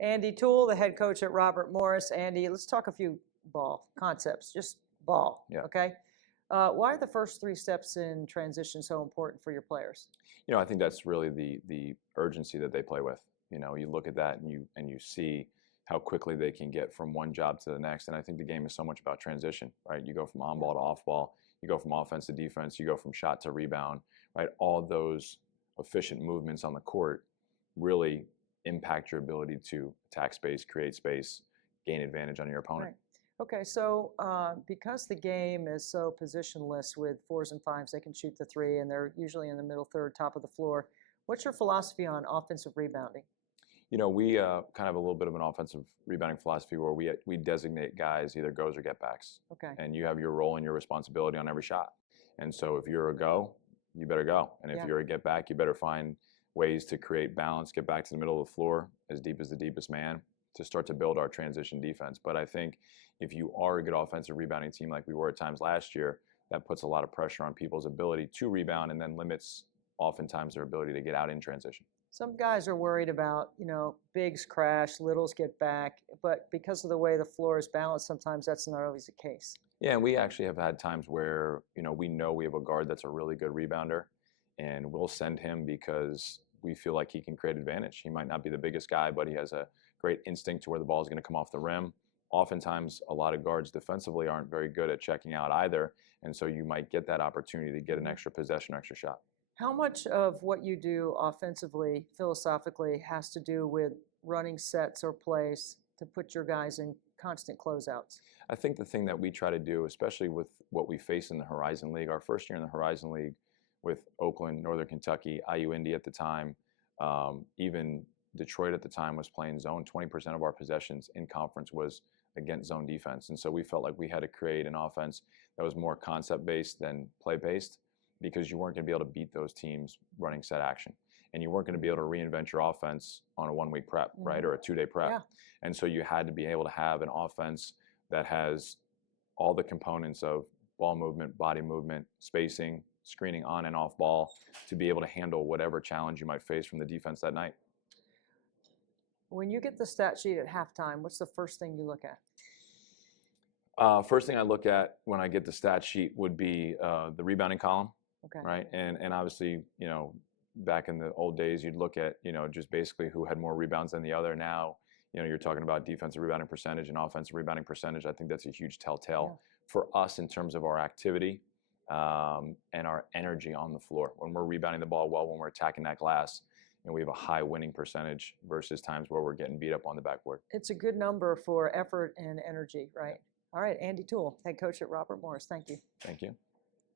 Andy Toole, the head coach at Robert Morris. Andy, let's talk a few ball concepts, just ball, Yeah. okay? Why are the first three steps in transition so important for your players? I think that's really the urgency that they play with. You look at that and you see how quickly they can get from one job to the next. And I think the game is so much about transition, right? You go from on ball to off ball, you go from offense to defense, you go from shot to rebound, right? All those efficient movements on the court really impact your ability to attack space, create space, gain advantage on your opponent. Right. Okay, so because the game is so positionless with fours and fives, they can shoot the three, and they're usually in the middle third, top of the floor. What's your philosophy on offensive rebounding? We kind of a little bit of an offensive rebounding philosophy where we designate guys either goes or get backs. Okay. And you have your role and your responsibility on every shot. And so if you're a go, you better go. And if Yeah. you're a get back, you better find ways to create balance, get back to the middle of the floor as deep as the deepest man to start to build our transition defense. But I think if you are a good offensive rebounding team like we were at times last year, that puts a lot of pressure on people's ability to rebound and then limits oftentimes their ability to get out in transition. Some guys are worried about, bigs crash, littles get back, but because of the way the floor is balanced, sometimes that's not always the case. Yeah, and we actually have had times where, we know we have a guard that's a really good rebounder, and we'll send him because we feel like he can create advantage. He might not be the biggest guy, but he has a great instinct to where the ball is going to come off the rim. Oftentimes, a lot of guards defensively aren't very good at checking out either, and so you might get that opportunity to get an extra possession, extra shot. How much of what you do offensively, philosophically, has to do with running sets or plays to put your guys in constant closeouts? I think the thing that we try to do, especially with what we face in the Horizon League, our first year in the Horizon League with Oakland, Northern Kentucky, IU Indy at the time, even Detroit at the time was playing zone. 20% of our possessions in conference was against zone defense. And so we felt like we had to create an offense that was more concept-based than play-based, because you weren't going to be able to beat those teams running set action. And you weren't going to be able to reinvent your offense on a one-week prep, right, or a two-day prep. Yeah. And so you had to be able to have an offense that has all the components of ball movement, body movement, spacing, screening on and off ball to be able to handle whatever challenge you might face from the defense that night. When you get the stat sheet at halftime, what's the first thing you look at? First thing I look at when I get the stat sheet would be the rebounding column. Okay. Right. And obviously, back in the old days, you'd look at, just basically who had more rebounds than the other. Now, you're talking about defensive rebounding percentage and offensive rebounding percentage. I think that's a huge telltale for us in terms of our activity and our energy on the floor. When we're rebounding the ball well, when we're attacking that glass, we have a high winning percentage versus times where we're getting beat up on the backboard. It's a good number for effort and energy, right? All right, Andy Toole, head coach at Robert Morris. Thank you. Thank you.